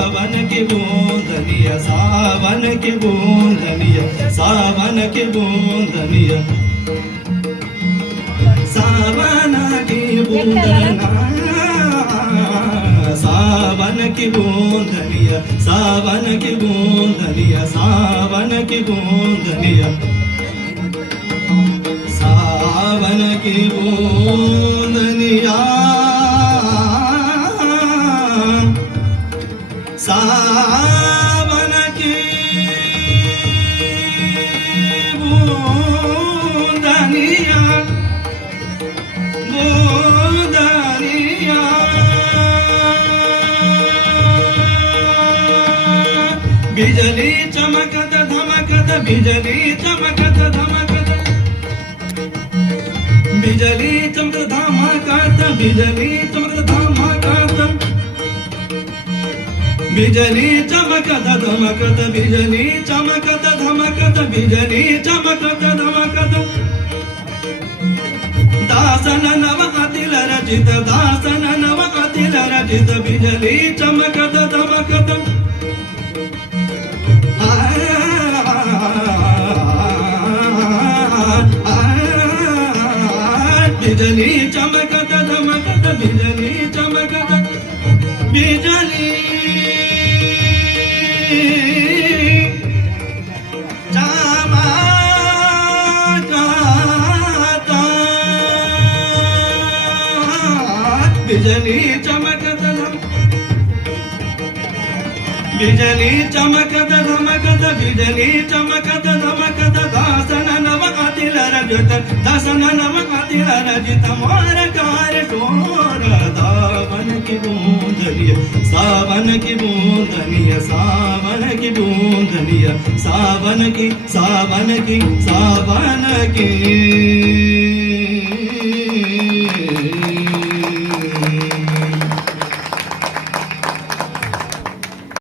सावन की बूंदनिया सावन की बूंदनिया सावन की बूंदनिया सावन की बूंदनिया सावन की बूंदनिया सावन की बूंदनिया सावन की बूंदनिया सावन की बूंदनिया सावन की बूंदनिया बूंदनिया बिजली चमकत धमकत बिजली चमकत धमकत बिजली चमकत धमकत बिजली चमकत धमकत बिजली चमकत धमकत बिजली चमकत धमकत बिजली चमकत धमकत दासन नव अतिल रचित दासन नव अतिल रचित बिजली चमकत धमकत बिजली चमकत धमकत बिजली चमकत बिजली बिजली चमकत बिजली चमकत धमकत बिजली चमकत धमकत दासन नव अतिल रजत दासन नव अतिल रजत मोर कार शोर सावन की बूंदनिया सावन की बूंदनिया सावन की बूंदनिया सावन की सावन की सावन की